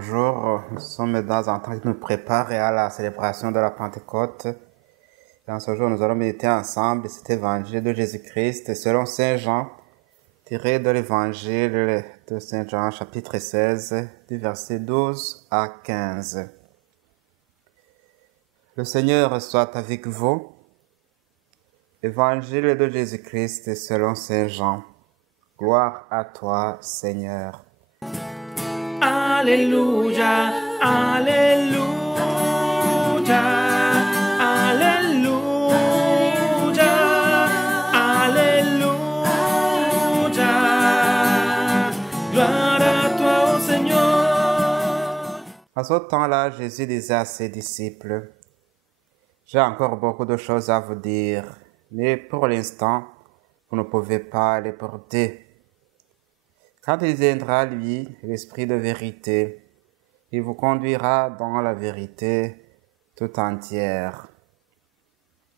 Bonjour, nous sommes dans un temps qui nous prépare à la célébration de la Pentecôte. Dans ce jour, nous allons méditer ensemble cet évangile de Jésus-Christ selon Saint Jean, tiré de l'évangile de Saint Jean, chapitre 16, du verset 12 à 15. Le Seigneur soit avec vous. Évangile de Jésus-Christ selon Saint Jean. Gloire à toi, Seigneur. Alléluia, Alléluia, Alléluia, Alléluia. Gloire à toi, ô Seigneur. À ce temps-là, Jésus disait à ses disciples, « J'ai encore beaucoup de choses à vous dire, mais pour l'instant, vous ne pouvez pas les porter. Quand il viendra, lui, l'Esprit de vérité, il vous conduira dans la vérité tout entière.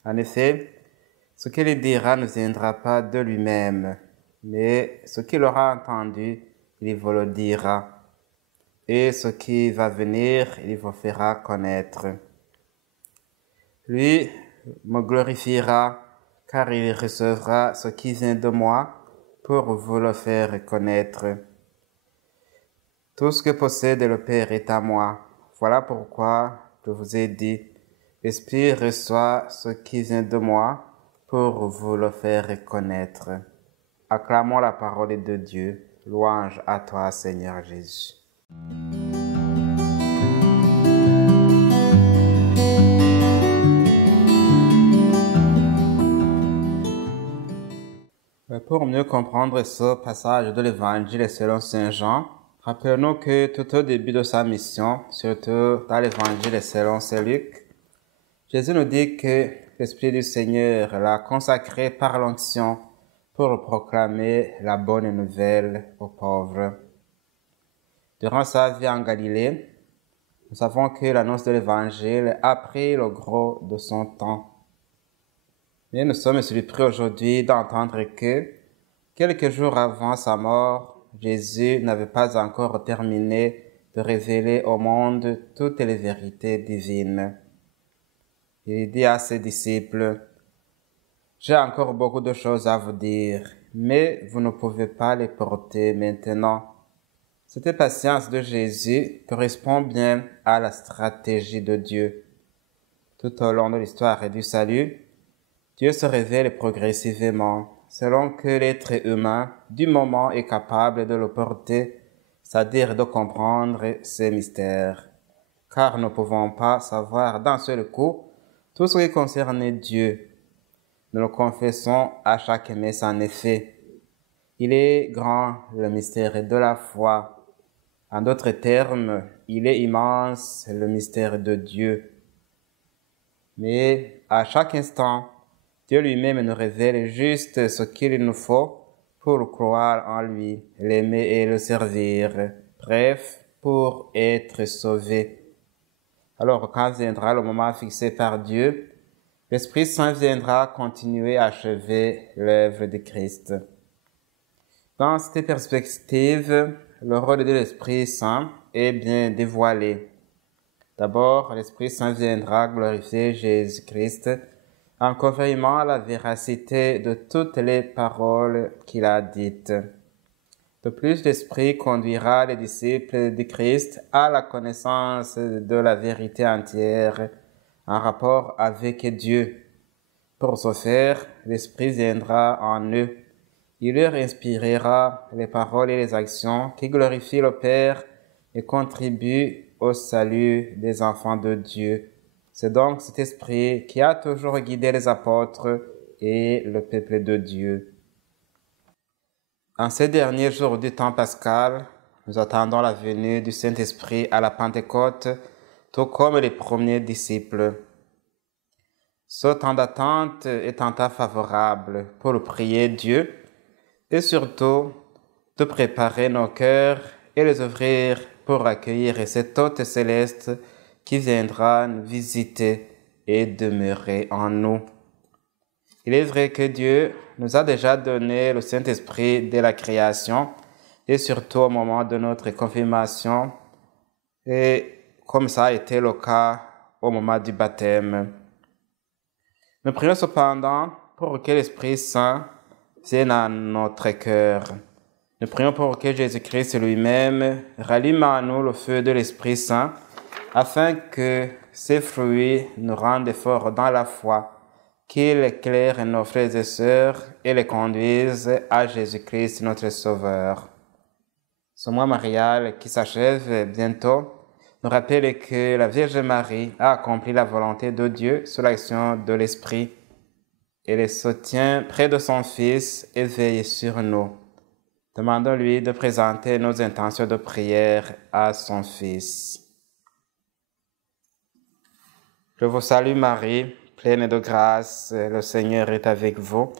En effet, ce qu'il dira ne viendra pas de lui-même, mais ce qu'il aura entendu, il vous le dira. Et ce qui va venir, il vous fera connaître. Lui me glorifiera, car il recevra ce qui vient de moi, pour vous le faire connaître. Tout ce que possède le Père est à moi. Voilà pourquoi je vous ai dit, l'Esprit reçoit ce qui vient de moi pour vous le faire connaître. Acclamons la parole de Dieu. Louange à toi, Seigneur Jésus. Pour mieux comprendre ce passage de l'Évangile selon Saint Jean, rappelons-nous que tout au début de sa mission, surtout dans l'Évangile selon Saint Luc, Jésus nous dit que l'Esprit du Seigneur l'a consacré par l'onction pour proclamer la bonne nouvelle aux pauvres. Durant sa vie en Galilée, nous savons que l'annonce de l'Évangile a pris le gros de son temps. Mais nous sommes surpris aujourd'hui d'entendre que, quelques jours avant sa mort, Jésus n'avait pas encore terminé de révéler au monde toutes les vérités divines. Il dit à ses disciples, « J'ai encore beaucoup de choses à vous dire, mais vous ne pouvez pas les porter maintenant. » Cette patience de Jésus correspond bien à la stratégie de Dieu. Tout au long de l'histoire du salut, Dieu se révèle progressivement, selon que l'être humain du moment est capable de le porter, c'est-à-dire de comprendre ses mystères. Car nous ne pouvons pas savoir d'un seul coup tout ce qui concerne Dieu. Nous le confessons à chaque messe en effet. Il est grand le mystère de la foi. En d'autres termes, il est immense le mystère de Dieu. Mais à chaque instant, Dieu lui-même nous révèle juste ce qu'il nous faut pour croire en lui, l'aimer et le servir. Bref, pour être sauvé. Alors, quand viendra le moment fixé par Dieu, l'Esprit Saint viendra continuer à achever l'œuvre de Christ. Dans cette perspective, le rôle de l'Esprit Saint est bien dévoilé. D'abord, l'Esprit Saint viendra glorifier Jésus-Christ en confirmant la véracité de toutes les paroles qu'il a dites. De plus, l'Esprit conduira les disciples de Christ à la connaissance de la vérité entière en rapport avec Dieu. Pour ce faire, l'Esprit viendra en eux. Il leur inspirera les paroles et les actions qui glorifient le Père et contribuent au salut des enfants de Dieu. C'est donc cet esprit qui a toujours guidé les apôtres et le peuple de Dieu. En ces derniers jours du temps pascal, nous attendons la venue du Saint-Esprit à la Pentecôte, tout comme les premiers disciples. Ce temps d'attente est un temps favorable pour prier Dieu et surtout de préparer nos cœurs et les ouvrir pour accueillir cet hôte céleste qui viendra nous visiter et demeurer en nous. Il est vrai que Dieu nous a déjà donné le Saint-Esprit dès la création et surtout au moment de notre confirmation, et comme ça a été le cas au moment du baptême. Nous prions cependant pour que l'Esprit Saint vienne à notre cœur. Nous prions pour que Jésus-Christ lui-même rallume en nous le feu de l'Esprit Saint, afin que ses fruits nous rendent forts dans la foi, qu'il éclaire nos frères et sœurs et les conduise à Jésus-Christ notre Sauveur. Ce mois marial qui s'achève bientôt nous rappelle que la Vierge Marie a accompli la volonté de Dieu sous l'action de l'Esprit. Elle se tient près de son Fils et veille sur nous. Demandons-lui de présenter nos intentions de prière à son Fils. Je vous salue Marie, pleine de grâce, le Seigneur est avec vous.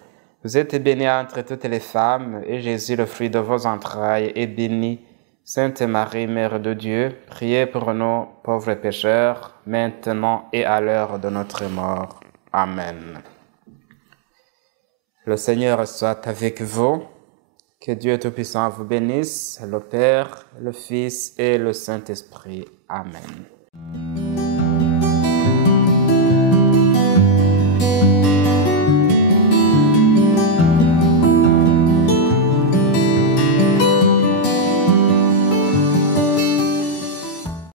Vous êtes bénie entre toutes les femmes, et Jésus, le fruit de vos entrailles, est béni. Sainte Marie, Mère de Dieu, priez pour nous, pauvres pécheurs, maintenant et à l'heure de notre mort. Amen. Le Seigneur soit avec vous. Que Dieu Tout-Puissant vous bénisse, le Père, le Fils et le Saint-Esprit. Amen.